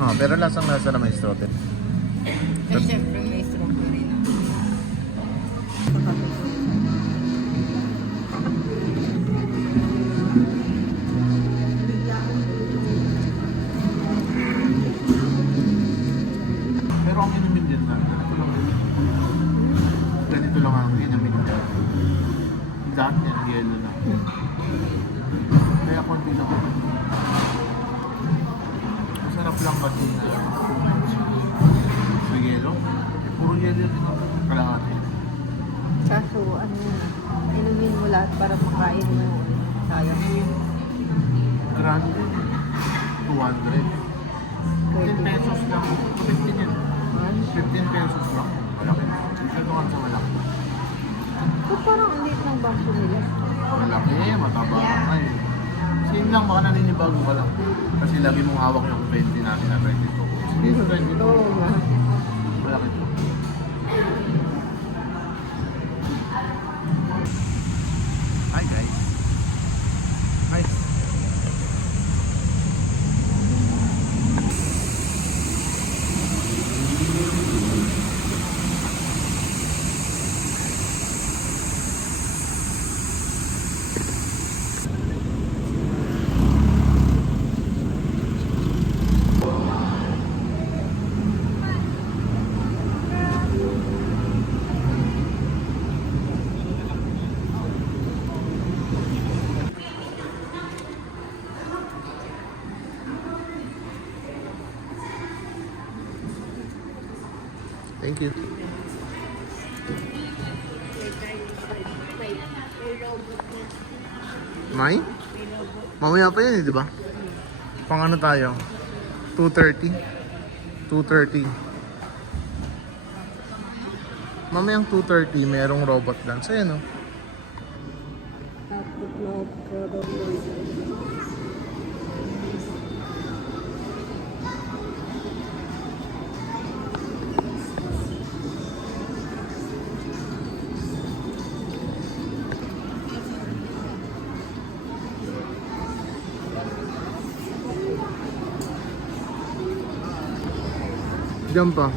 Oh, pero lasang-lasa naman yung strawberry. Kasi syempre may strawberry na. Pero ang inumin din na, ganito lang ang inumin na. Dahil yan, yelo na. Kaya konti lang ako. Masarap lang kasi na sa yelo. Puro yelo din ang kalahati. Kaso ano yun, inumin mo lahat para makain mo. Sayang. Grande. 200. 15 pesos lang. 15 yun. 15 pesos lang. Malaki. Masyado ka sa malaki. So parang ang liit ng bangko nila. Malaki, mataba ka eh. Same lang, baka naninibago ka lang. Kasi lagi mong hawak yung 20 natin na 22. Sige, 22. Oo nga. Malaki to. Hi guys. Hi. Thank you. May? Mamaya pa yan eh, di ba? Pang ano tayo? 2:30? 2:30. Mamayang 2:30, merong robot dance. Ayan o. Diyan pa.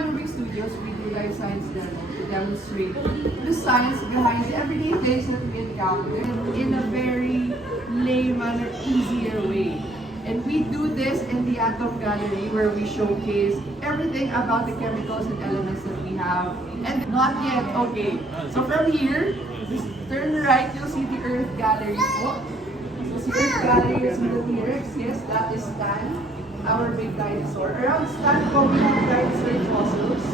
Rubik Studios, we do life science demo to demonstrate the science behind the everyday things that we encounter in a very lame and easier way. And we do this in the Atom Gallery where we showcase everything about the chemicals and elements that we have. And not yet, okay. So from here, just turn right, you'll see the Earth Gallery. Oh. So see Earth Gallery is with the T-Rex, yes, that is Stan, our big dinosaur. Around Stan, we have dinosaur fossils.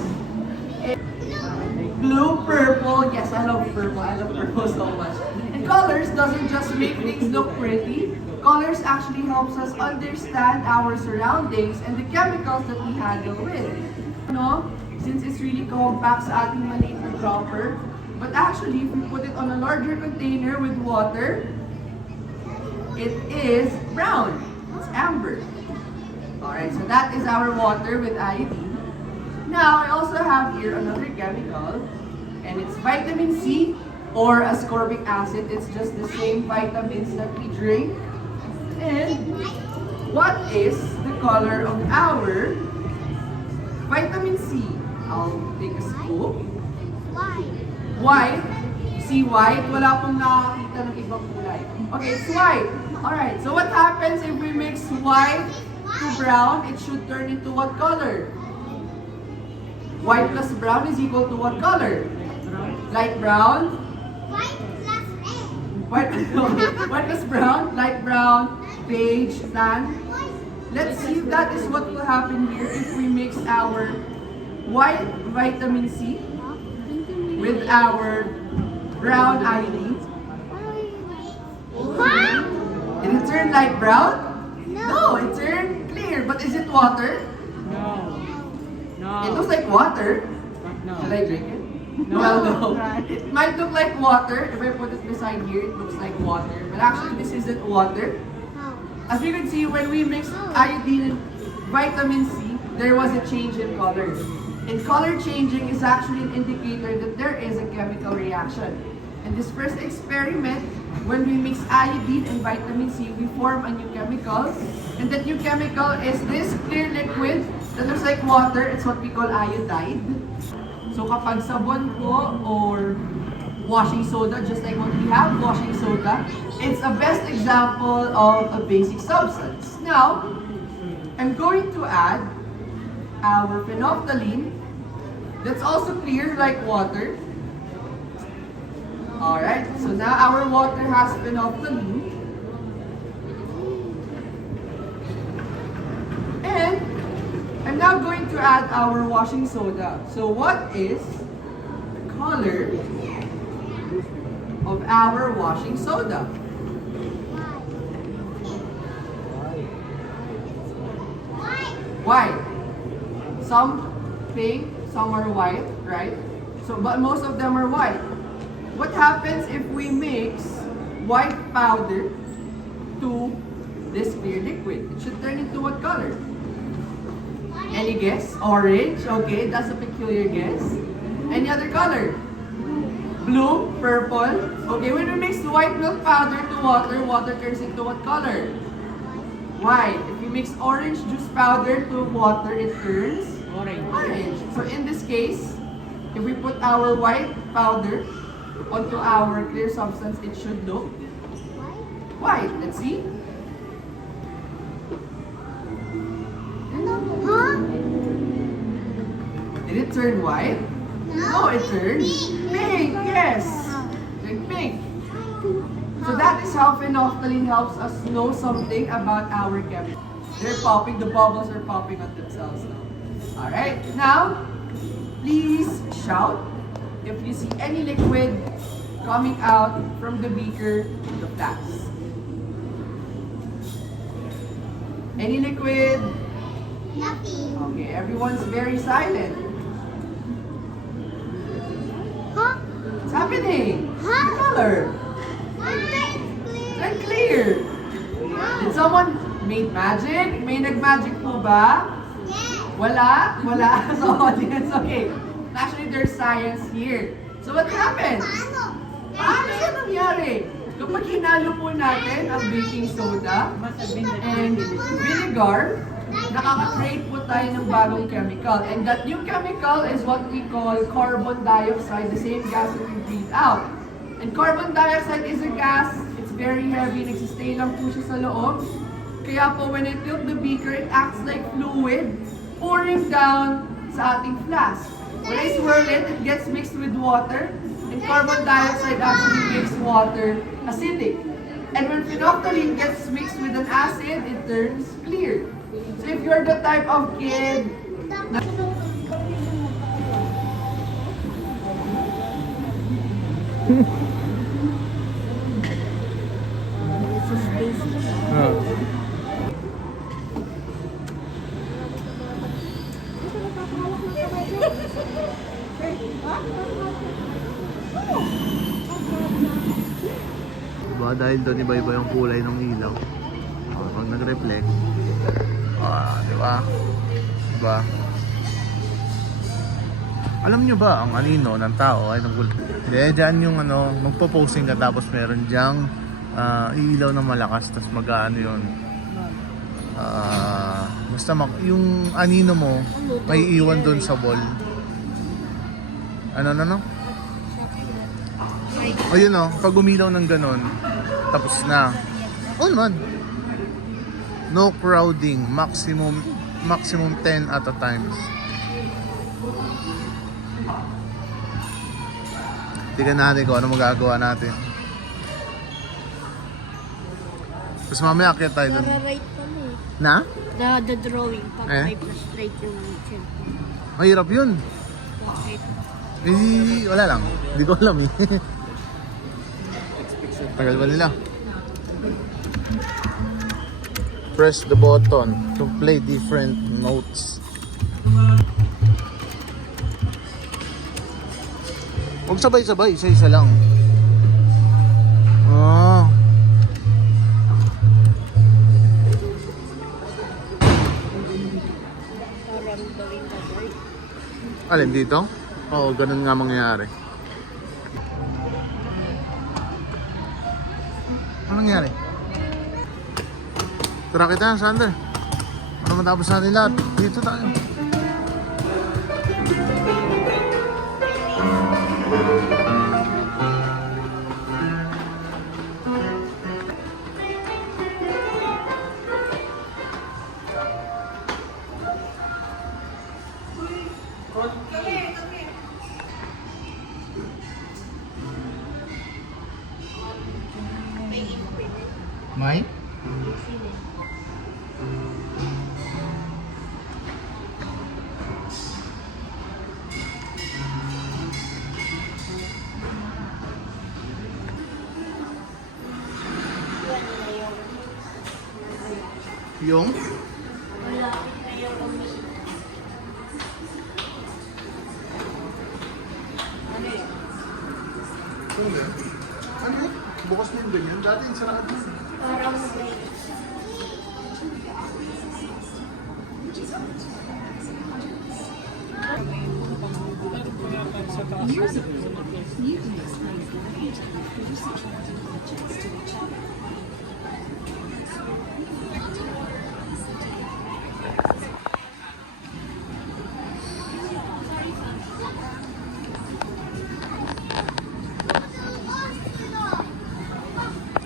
Blue, purple, yes, I love purple so much. And colors doesn't just make things look pretty. Colors actually helps us understand our surroundings and the chemicals that we handle with. No? Since it's really compact sa ating maliit na dropper, but actually if we put it on a larger container with water, it is brown. It's amber. Alright, so that is our water with iodine. Now, I also have here another chemical, and it's vitamin C or ascorbic acid. It's just the same vitamins that we drink. And what is the color of our vitamin C? I'll take a scoop. White. See white? Wala pong nakakita ng ibang kulay. Okay, it's white. Alright, so what happens if we mix white to brown? It should turn into what color? White plus brown is equal to what color? Light brown? White plus brown, light brown, beige, tan. Let's see if that is what will happen here if we mix our white vitamin C with our brown iodine. Did it turn light brown? No, it turned clear. But is it water? No. It looks like water. No. Should I drink it? No. Well, no. It might look like water. If I put it beside here, it looks like water. But actually, this isn't water. As you can see, when we mixed iodine and vitamin C, there was a change in color. And color changing is actually an indicator that there is a chemical reaction. In this first experiment, when we mix iodine and vitamin C, we form a new chemical. And that new chemical is this clear liquid that looks like water. It's what we call iodide. So kapag sabon po or washing soda, just like what we have, washing soda, it's a best example of a basic substance. Now, I'm going to add our phenolphthalein. That's also clear like water. Alright, so now our water has phenolphthalein. And I'm now going to add our washing soda. So what is the color of our washing soda? White. Some pink, some are white, right? So, but most of them are white. What happens if we mix white powder to this clear liquid? It should turn into what color? Any guess? Orange? Okay, that's a peculiar guess. Any other color? Blue? Purple? Okay, when we mix white milk powder to water, water turns into what color? White. If you mix orange juice powder to water, it turns orange. So in this case, if we put our white powder onto our clear substance, it should look white. Let's see. Did it turn white? No, it turned pink. Yes, turned pink. So that is how phenolphthalein helps us know something about our chemicals. They're popping, the bubbles are popping on themselves now. Alright, now, please shout if you see any liquid coming out from the beaker to the flask. Any liquid? Nothing. Okay, everyone's very silent. Huh? What's happening? Huh? The color. They're clear. Did someone made magic? May nag-magic po ba? Wala? Wala? So, audience, okay. Actually, there's science here. So, what happened? Paano siya nangyari? Kapag hinalo po natin ang baking soda and vinegar, nakaka-create po tayo ng bagong chemical. And that new chemical is what we call carbon dioxide, the same gas that we breathe out. And carbon dioxide is a gas, it's very heavy, nagsistay lang po siya sa loob. Kaya po when it tilt the beaker, it acts like fluid pouring down sa ating flask. When I swirl it, it gets mixed with water, and carbon dioxide actually makes water acidic. And when phenolphthalein gets mixed with an acid, it turns clear. So if you're the type of kid na Diba dahil doon iba-iba yung kulay ng ilaw. Pag nag-reflect, diba? Diba? Alam nyo ba ang anino ng tao ay nagul... Hindi, dyan yung ano, magpo-posing ka tapos meron dyang ilaw na malakas tapos mag-ano yun. Basta yung anino mo may iwan doon sa wall. Ano? Ayun o, pag umilaw ng ganon, tapos na. Oh man. No crowding, maximum 10 at a time. Tingnan natin kung ano magagawa natin. Tapos mamaya akit tayo doon. Nara-rate kami. Na? The drawing. Pag Eh? may plus rate yung chin. Mahirap yun. Bakit? Eh, wala lang. Hindi ko alam eh. Tagal ba nila? Press the button to play different notes. Huwag sabay-sabay, isa-isa lang. Alin dito? Oo, ganun nga mangyayari. Ano nangyari? Tara kita, Sander. Ano matapos natin lahat? Dito tayo. May? Yung? Ano yun? Bukas na yung ganyan. Dati yung sarado.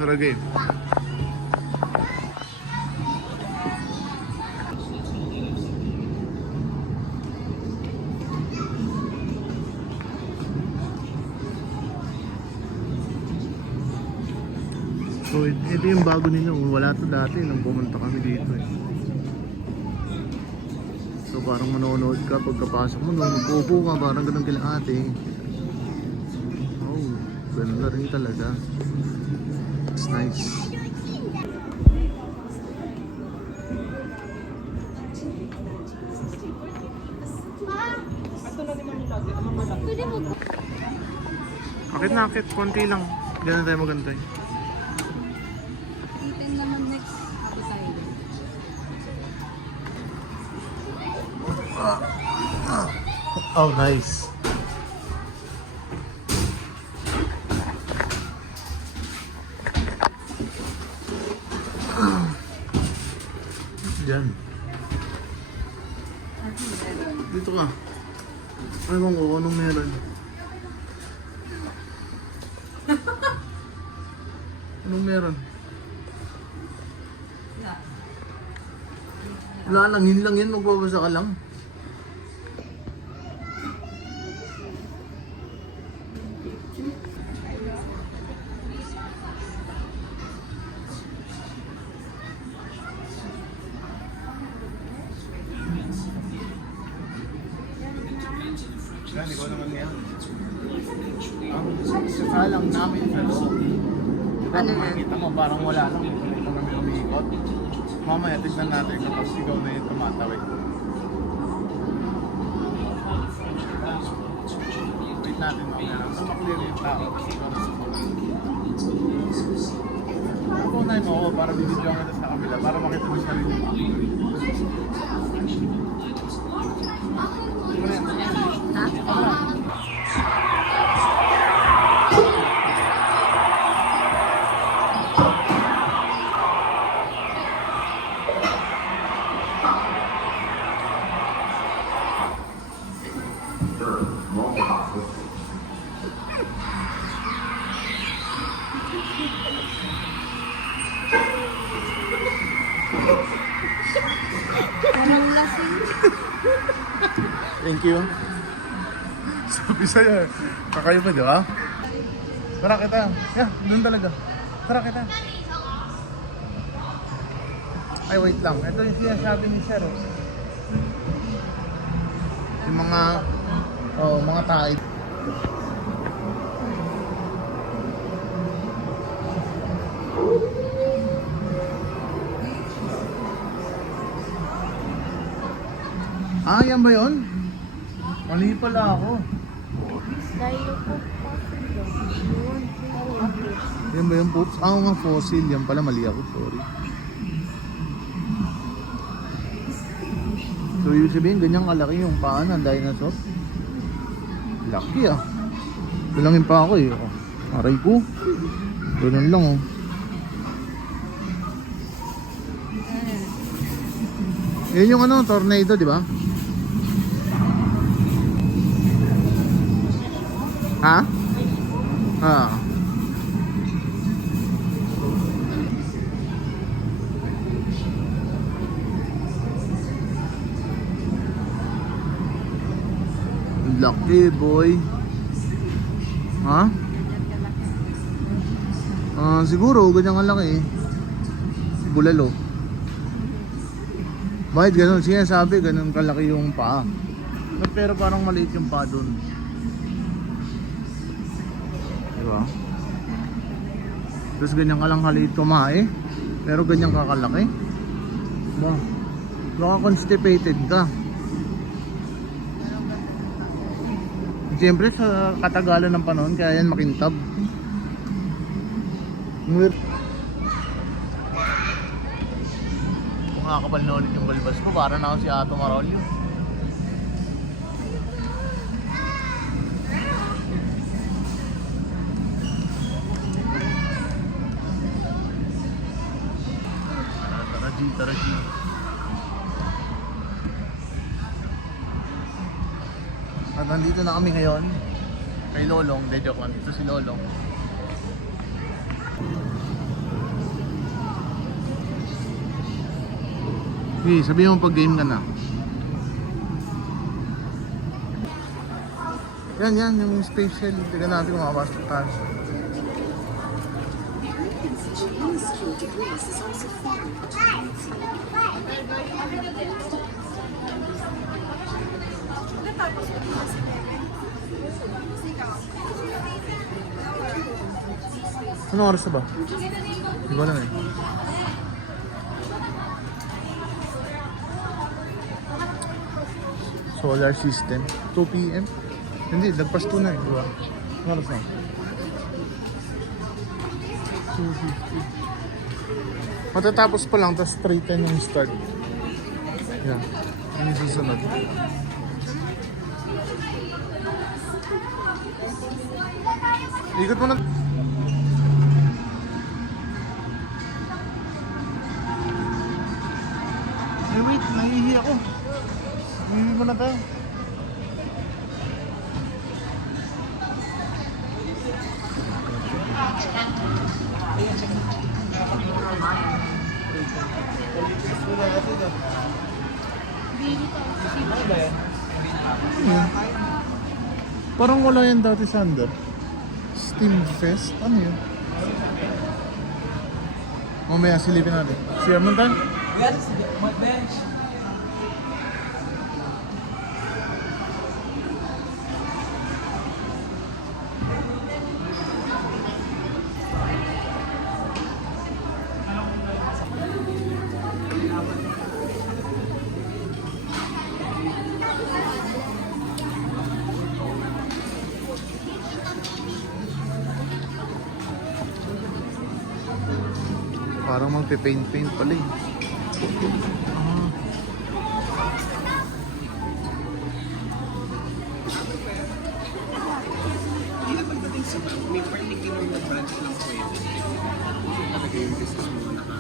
Tara game. So, ito yung bago ninyo. Wala to dati nang pumunta kami dito eh. So, parang manonood ka pagkapasok mo. Nung magpupo ka, parang ganun kila ate. Oh, ganda rin talaga. It's nice. Akit na akit, konti lang. Ganun tayo maganda eh. Itin naman next. Ako tayo. Oh, nice. Diyan. Dito ka. Ewan ko, anong meron? Anong meron? Wala lang, yun lang yan. Magbabasa ka lang. Yan, ikaw naman yan. Ang sasalang namin sa loob. Diba, Ano yan? makikita mo, parang wala lang. Ito kami umiikot. Mamaya, tignan natin kapag ikaw na yung tumatawid. Wait natin mamaya. Nasa maklear yung tao. Ikaw na sa pulang. Pupunay mo ako para bibidyo kita sa kabila. Para makita mo sarili mo. Parang lasing. Thank you. Sabi sa'yo eh. Kakayo pa, di ba? Tara kita. Yeah, doon talaga. Tara kita. Ay, wait lang. Ito yung sinasabi ni Sir. Oh. Yung mga... mga tayo. Ah, yan ba yun? Mali pala ako. Dahil po Yan ba yung poops? Ah, nga fossil. Yan pala, mali ako. Sorry. So, ibig sabihin, ganyang kalaki yung paa ng dinosaur? Laki ah. Bilangin pa ako eh. Oh, aray ko. Ganun lang oh. Yan yung ano, tornado, di ba? Ha? Ah. Laki boy. Ha? Siguro ganyan kalaki eh. Bulalo. Bakit ganun? Siya sabi ganun kalaki yung paa. Pero parang maliit yung paa dun. Diba? Tapos ganyan ka lang kaliit kumain. Pero ganyan kakalaki. Diba? Baka constipated ka. Siyempre sa katagalan ng panahon kaya yan makintab. Kung nakakapal na ulit yung balbas mo, para na ako si Ato Marolio. Tara G. At nandito na kami ngayon kay Lolong, de joke lang, ito si Lolong. Okay, sabihin mo pag game ka na. Yan, yung special. Tignan natin kung makapasok tayo. Anong oras na ba? Hindi ko alam eh. Solar system. 2 PM? Hindi, lagpas 2 na eh. Diba? Anong oras na? 2:50. Matatapos pa lang, tapos 3:10 yung start. Yan. Ano yung susunod? Ikot mo na. Eh wait, nahihiya ako. Nahihiya mo na tayo. Parang wala yan dati sa under. Steam Fest? Ano yun? Mamaya silipin natin. Share mo tayo? Parang magpe-paint pala eh. Hindi na pagdating sa may particular na branch lang pwede. Kasi talaga yung business mo naka...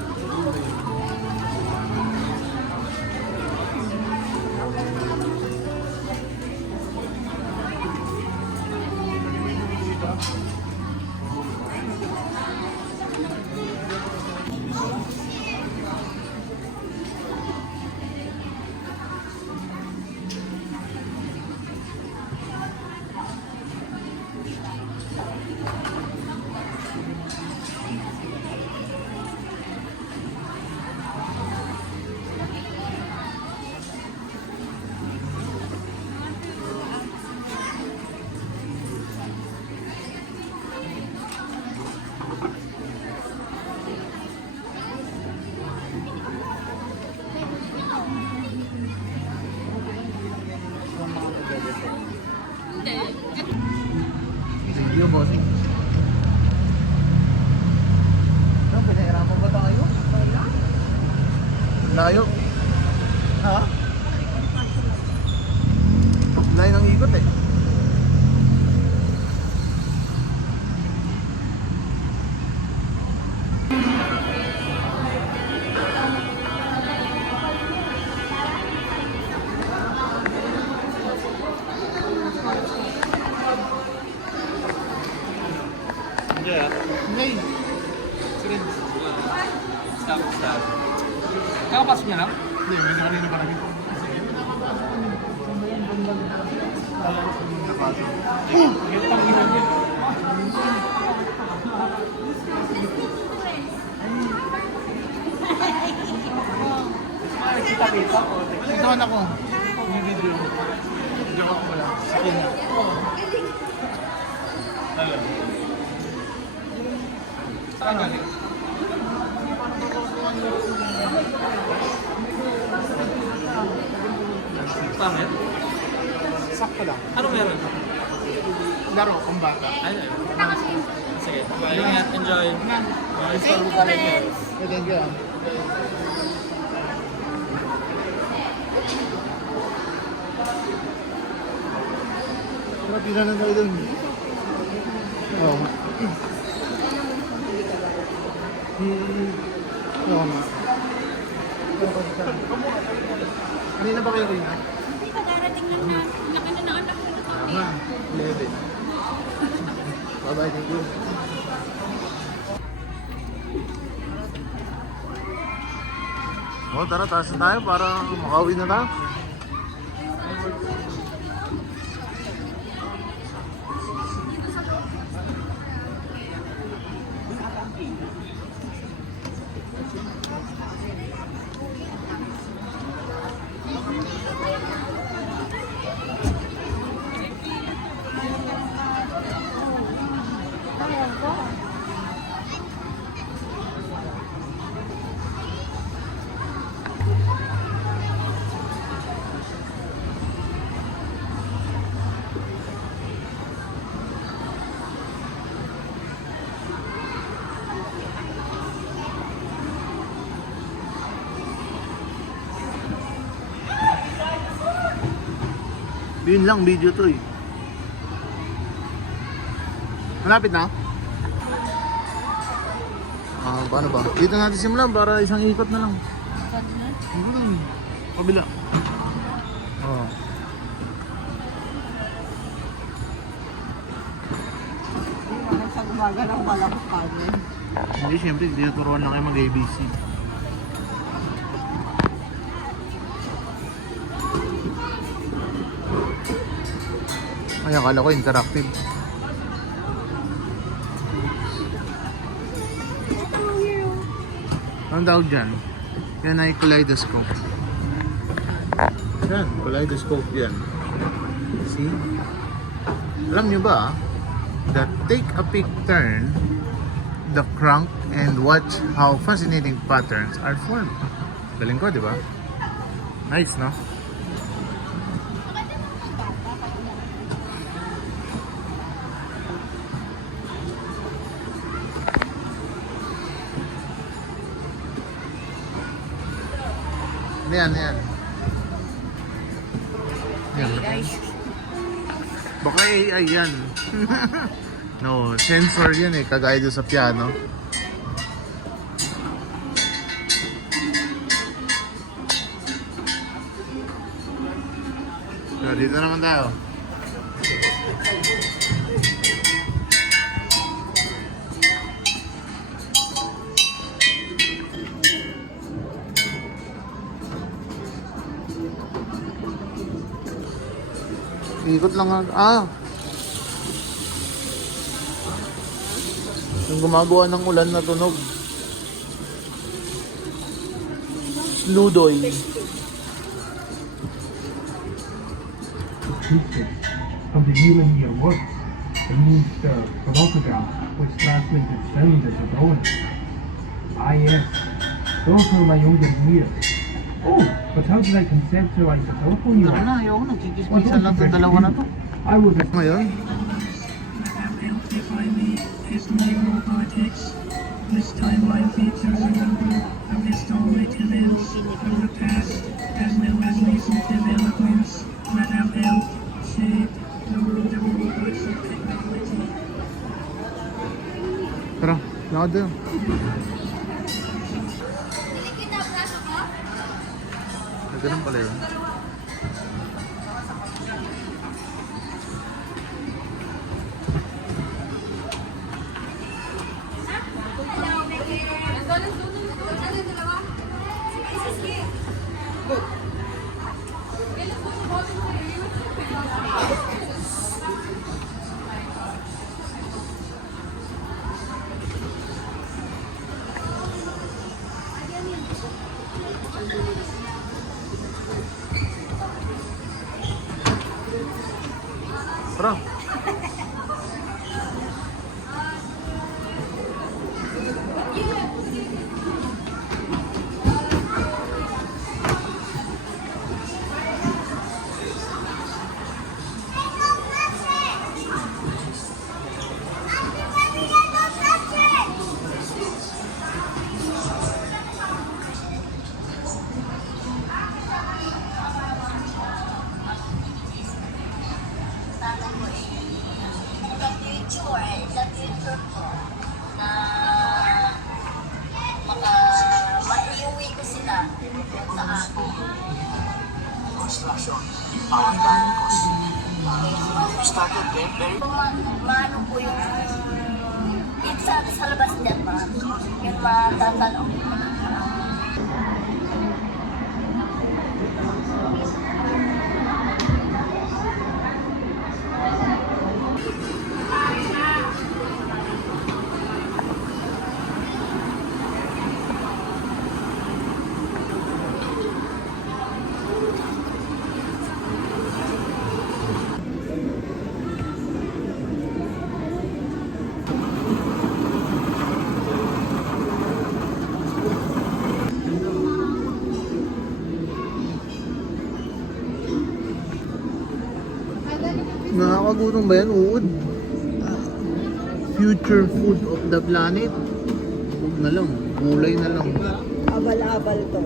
Thank you, boss. Ano, pinahirapan ba tayo? Layo. Ha? Layo ng ikot eh. Stop, stop. Kakapasok niya lang? Hindi, may kanina pa rin. Yung pangilan niya. Kita-kita ko. Doon ako. May video. Diyan ako pala. Sige na. Ayun. Saan galing? Pangit? Sakto lang. Ano meron? Laro, kumbata. Ayun. Sige. Ingat, enjoy. Thank you, friends. Thank you. Pila na tayo dun. Oo nga. Oo nga. Kanina ba kayo kuya? Hindi ka darating lang na. Laki na ng anak ko na to. Nga, 11. Bye-bye, thank you. Oh, tara, taas na tayo para makauwi na tayo. Yun lang video to eh. Malapit na? Paano ba? Dito natin simulan para isang ikot na lang. Kabila. Oo. Sa gumaga ng balakot kami. Hindi, syempre, tinuturuan lang kayo mag-ABC. Ay, akala ko interactive. Anong tawag dyan? Yan ay kaleidoscope. Yan, kaleidoscope yan. See? Alam nyo ba that take a peek turn the crank and watch how fascinating patterns are formed? Galing ko, di ba? Nice, no? Yan, yan. Yan. Baka AI yan. No, sensor yan eh, kagaya doon sa piano. So, dito naman tayo. Ikot lang ah. Yung gumagawa ng ulan na tunog. Sludoy. Acoustics of the human ear works and moves the photographs, which translates its sound as a drawing. Ah yes, those are my younger years. Oh, but how did I conceptualize the telephone you Tara are? na, ayoko na. Kikis-kisan lang itong dalawa na to. I was a Ngayon, This timeline features a number of historic events from the past, as well as recent developments that have helped shape the world of robotics and technology. tara, lakad tayo. Ganun pala yun. Tara. sa future ko na maiuwi ko sila sa akin. Maano po yung sa labas dyan ba? Yung matatanong. Nakakagutom ba yan? Uod. Future food of the planet. Huwag na lang. Gulay na lang. Abal-abal to.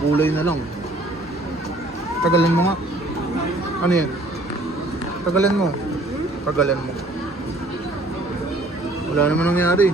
Gulay na lang. Tagalan mo nga. Ano yan? Tagalan mo. Tagalan mo. Wala naman nangyari.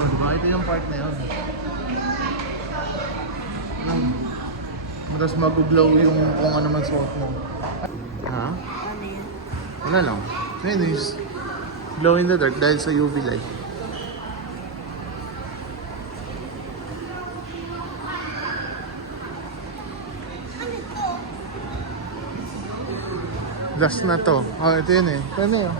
Oh, diba? Ito yung part na yun. Tapos mag-glow yung kung ano man suot mo. Ha? Wala lang. Ngayon is glow in the dark dahil sa UV light. Last na to. Oh, ito yun eh. Ito na yun.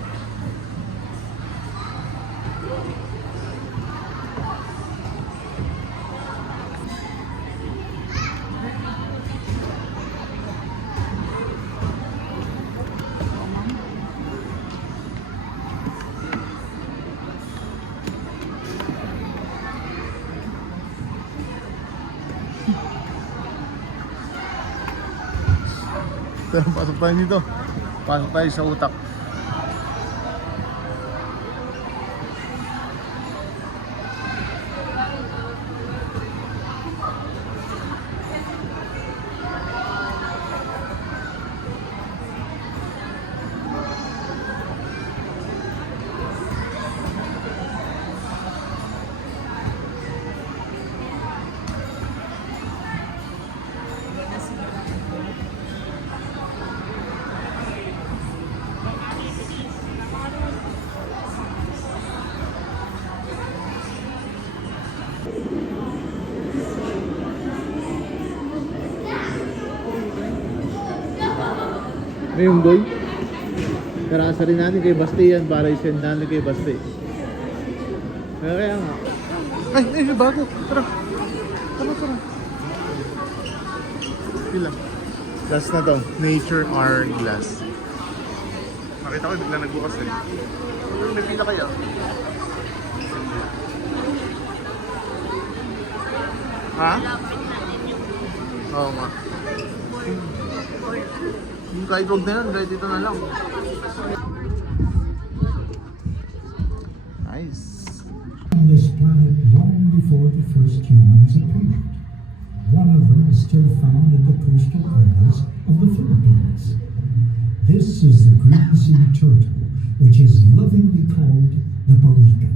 Pasok tayo dito. Pasok tayo sa utak. Ngayong boy, karasa rin natin kay Basti yan para i-send natin kay Basti. Kaya nga. Ay, bago. Tara. Tara. Pila. Glass na to. Nature Art Glass. Nakita ko bigla nagbukas eh. May pila kaya? Ha? Oo nga. Kahit huwag na yun, kahit ito na lang. Nice. On this planet long before the first humans appeared. One of them is still found in the coastal areas of the Philippines. This is the green sea turtle, which is lovingly called the Bawikan.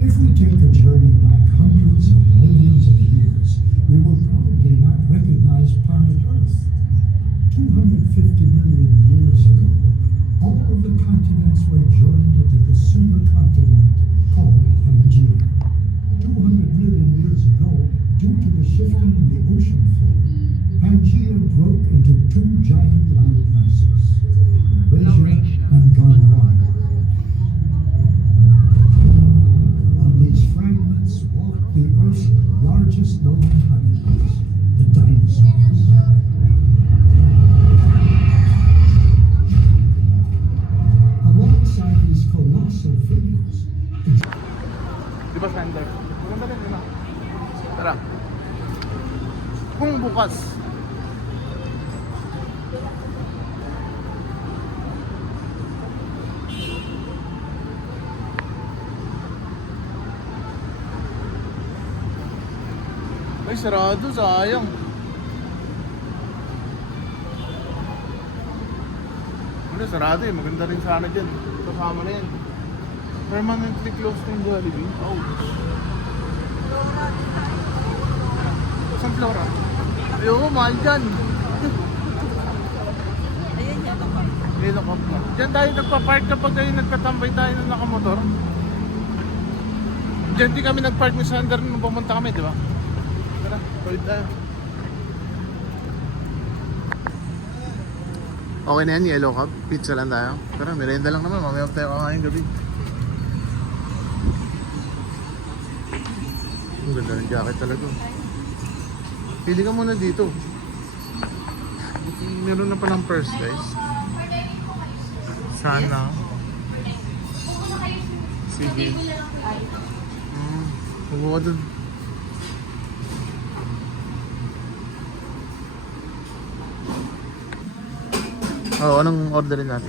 If we take a journey back hundreds of millions of years, we will probably not recognize planet Earth. 250 million years ago, all of the continents were joined into the supercontinent called Pangaea. 200 million years ago, due to the shifting in the ocean floor, Pangaea broke into two giant land masses, Eurasia and Gondwana. On these fragments walked the Earth's largest known inhabitants, the dinosaurs. Alongside these colossal figures, Di ba standard? Maganda rin yun ah. Tara. Kung bukas. Ay, sarado. Sayang. Hindi, sarado eh. Maganda rin sana dyan. Kasama na yan. Permanently closed na yung Jollibee. Oh. Saan Flora? Ayoko, mahal dyan. Ayun yan, kapag. Dito ka pa. Diyan tayo nagpa-park kapag tayo nagtatambay tayo na nakamotor. Diyan di kami nag-park ni Sander nung pumunta kami, di ba? Tara, tuloy tayo. Okay na yan, yellow cup. Pizza lang tayo. Tara, merienda lang naman. Mamaya tayo kakain gabi. Ang ganda ng jacket talaga. Pili ka muna dito. Meron na palang purse, guys. Sana. Sige. Huwag ka dun. Oh, anong orderin natin?